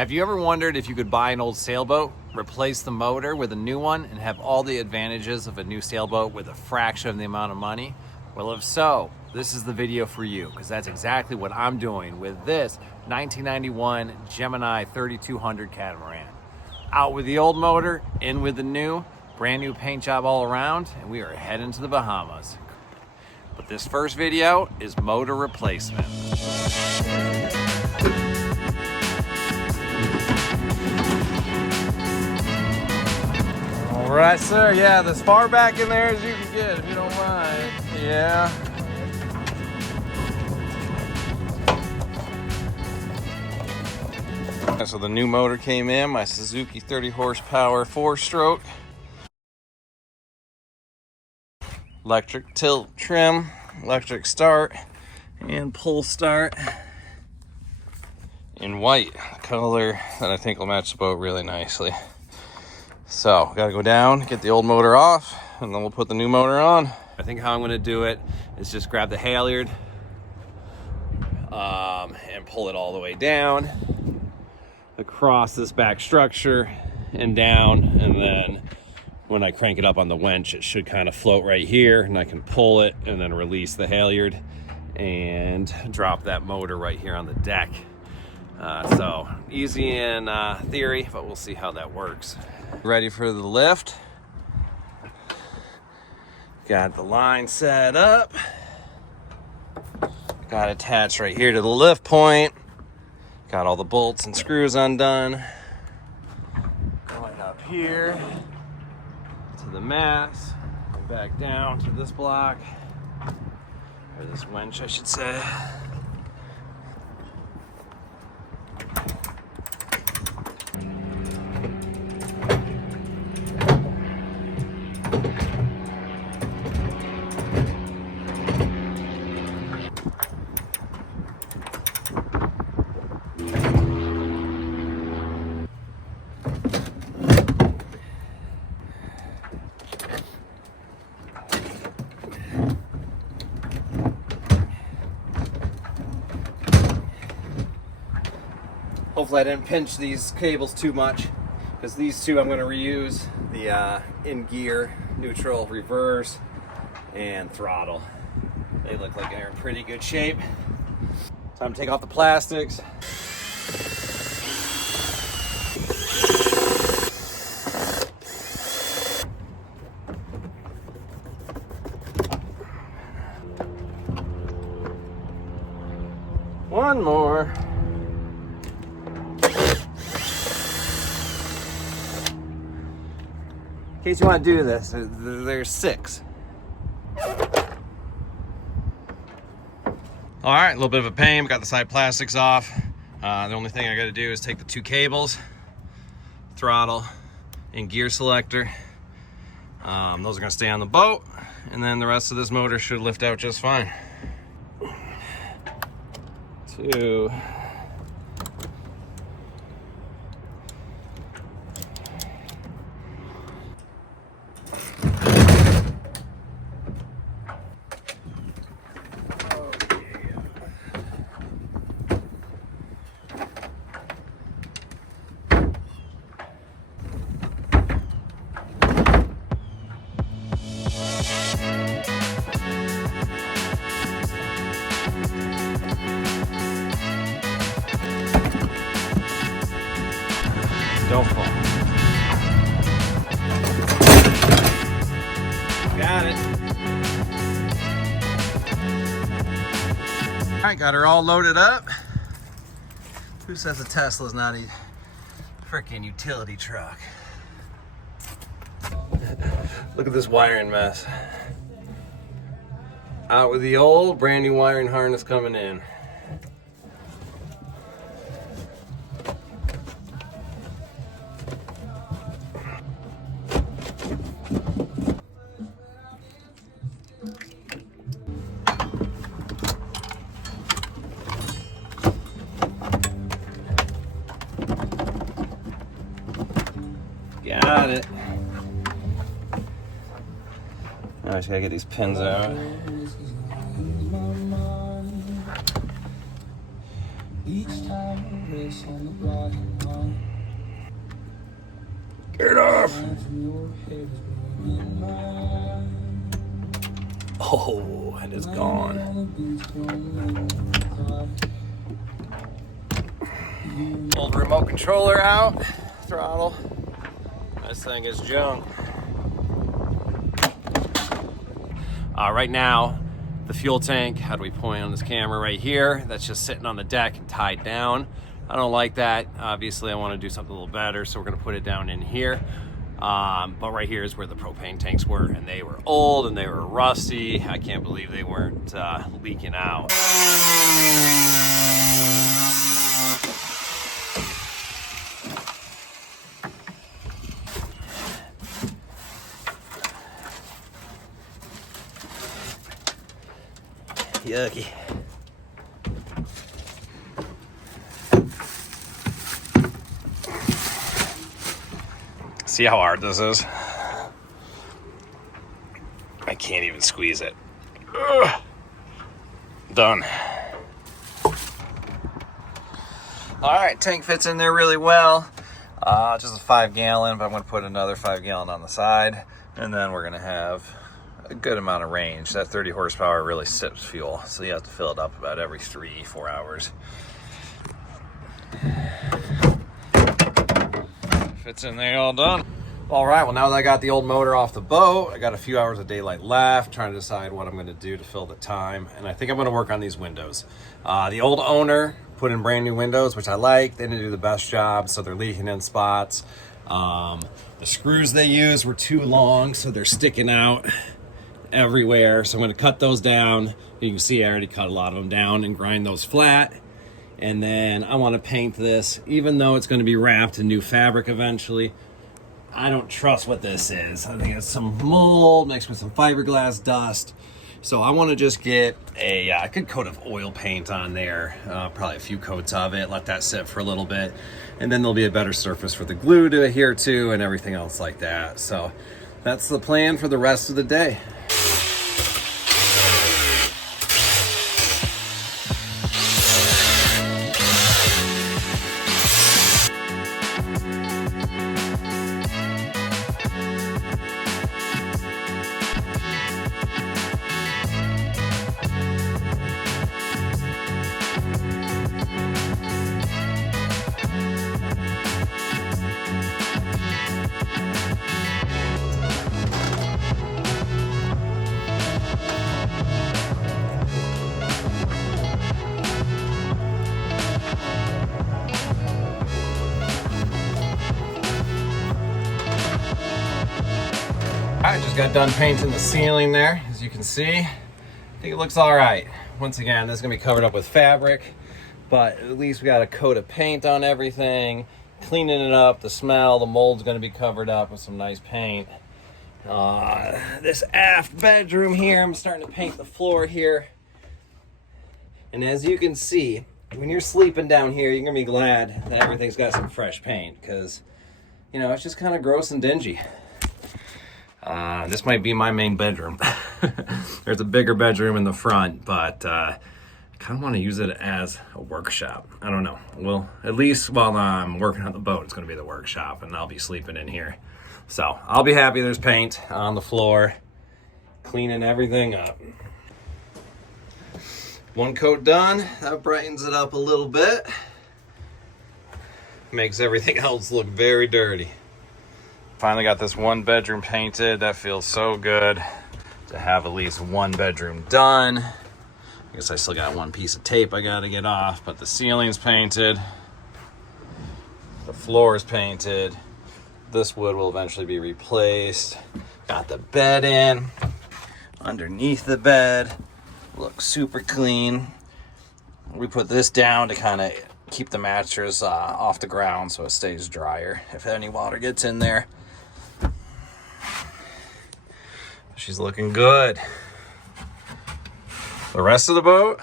Have you ever wondered if you could buy an old sailboat, replace the motor with a new one, and have all the advantages of a new sailboat with a fraction of the amount of money? Well, if so, this is the video for you, because that's exactly what I'm doing with this 1991 Gemini 3200 Catamaran. Out with the old motor, in with the new, brand new paint job all around, and we are heading to the Bahamas. But this first video is motor replacement. All right, sir. Yeah, as far back in there as you can get, if you don't mind. Yeah. So the new motor came in, my Suzuki 30 horsepower 4-stroke. Electric tilt trim, electric start, and pull start in white, a color that I think will match the boat really nicely. So, gotta go down, get the old motor off, and then we'll put the new motor on. I think how I'm gonna do it is just grab the halyard and pull it all the way down, across this back structure and down, and then when I crank it up on the winch, it should kind of float right here, and I can pull it and then release the halyard and drop that motor right here on the deck. So easy in theory, but we'll see how that works. Ready for the lift. Got the line set up. Got attached right here to the lift point. Got all the bolts and screws undone. Going up here to the mast, and back down to this block, or this winch, I should say. Hopefully I didn't pinch these cables too much, because these two I'm going to reuse, the in gear, neutral, reverse, and throttle. They look like they're in pretty good shape. Time to take off the plastics. One more. In case you want to do this, there's 6. All right, a little bit of a pain. We got the side plastics off. The only thing I got to do is take the 2 cables, throttle, and gear selector. Those are going to stay on the boat, and then the rest of this motor should lift out just fine. 2. Don't fall. Got it. All right, got her all loaded up. Who says a Tesla's not a freaking utility truck? Look at this wiring mess. Out with the old, brand new wiring harness coming in. Got it. Now I just gotta get these pins out. Get it off! Oh, and it's gone. Pull the remote controller out, throttle. This thing is junk. Right now, the fuel tank, how do we point on this camera right here? That's just sitting on the deck and tied down. I don't like that. Obviously, I want to do something a little better, so we're going to put it down in here. But right here is where the propane tanks were, and they were old and they were rusty. I can't believe they weren't leaking out. Yucky. See how hard this is? I can't even squeeze it. Ugh. Done. All right, tank fits in there really well. Just a 5 gallon, but I'm gonna put another 5 gallon on the side, and then we're gonna have a good amount of range. That 30 horsepower really sips fuel, so you have to fill it up about every 3-4 hours. Fits in there, all done. All right, well, now that I got the old motor off the boat, I got a few hours of daylight left, trying to decide what I'm gonna do to fill the time, and I think I'm gonna work on these windows. The old owner put in brand new windows, which I like. They didn't do the best job, so they're leaking in spots. The screws they used were too long, so they're sticking out everywhere. So I'm gonna cut those down. You can see I already cut a lot of them down and grind those flat. And then I want to paint this, even though it's going to be wrapped in new fabric eventually. I don't trust what this is. I think it's some mold mixed with some fiberglass dust. So I want to just get a good coat of oil paint on there, probably a few coats of it, let that sit for a little bit, and then there'll be a better surface for the glue to adhere to and everything else like that. So that's the plan for the rest of the day. I just got done painting the ceiling there, as you can see. I think it looks all right. Once again, this is gonna be covered up with fabric, but at least we got a coat of paint on everything, cleaning it up, the smell, the mold's gonna be covered up with some nice paint. This aft bedroom here, I'm starting to paint the floor here. And as you can see, when you're sleeping down here, you're gonna be glad that everything's got some fresh paint, because, you know, it's just kind of gross and dingy. This might be my main bedroom. There's a bigger bedroom in the front, but I kind of want to use it as a workshop. I don't know. Well, at least while I'm working on the boat, it's going to be the workshop, and I'll be sleeping in here. So I'll be happy there's paint on the floor, cleaning everything up. One coat done. That brightens it up a little bit. Makes everything else look very dirty. Finally got this one bedroom painted. That feels so good to have at least one bedroom done. I guess I still got one piece of tape I gotta get off, but the ceiling's painted. The floor is painted. This wood will eventually be replaced. Got the bed in. Underneath the bed, looks super clean. We put this down to kind of keep the mattress off the ground so it stays drier if any water gets in there. She's looking good. The rest of the boat,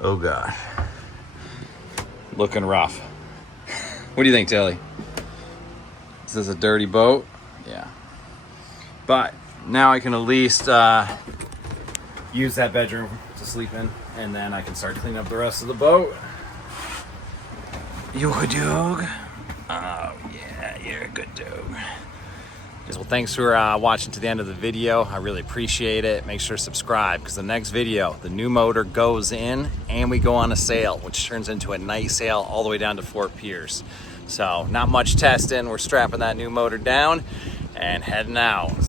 oh gosh, looking rough. What do you think, Tilly? Is this a dirty boat? Yeah. But now I can at least use that bedroom to sleep in. and then I can start cleaning up the rest of the boat. You a dog? Oh yeah, you're a good dog. Well, thanks for watching to the end of the video. I really appreciate it. Make sure to subscribe, because the next video, the new motor goes in and we go on a sail, which turns into a night sail all the way down to Fort Pierce. So not much testing. We're strapping that new motor down and heading out.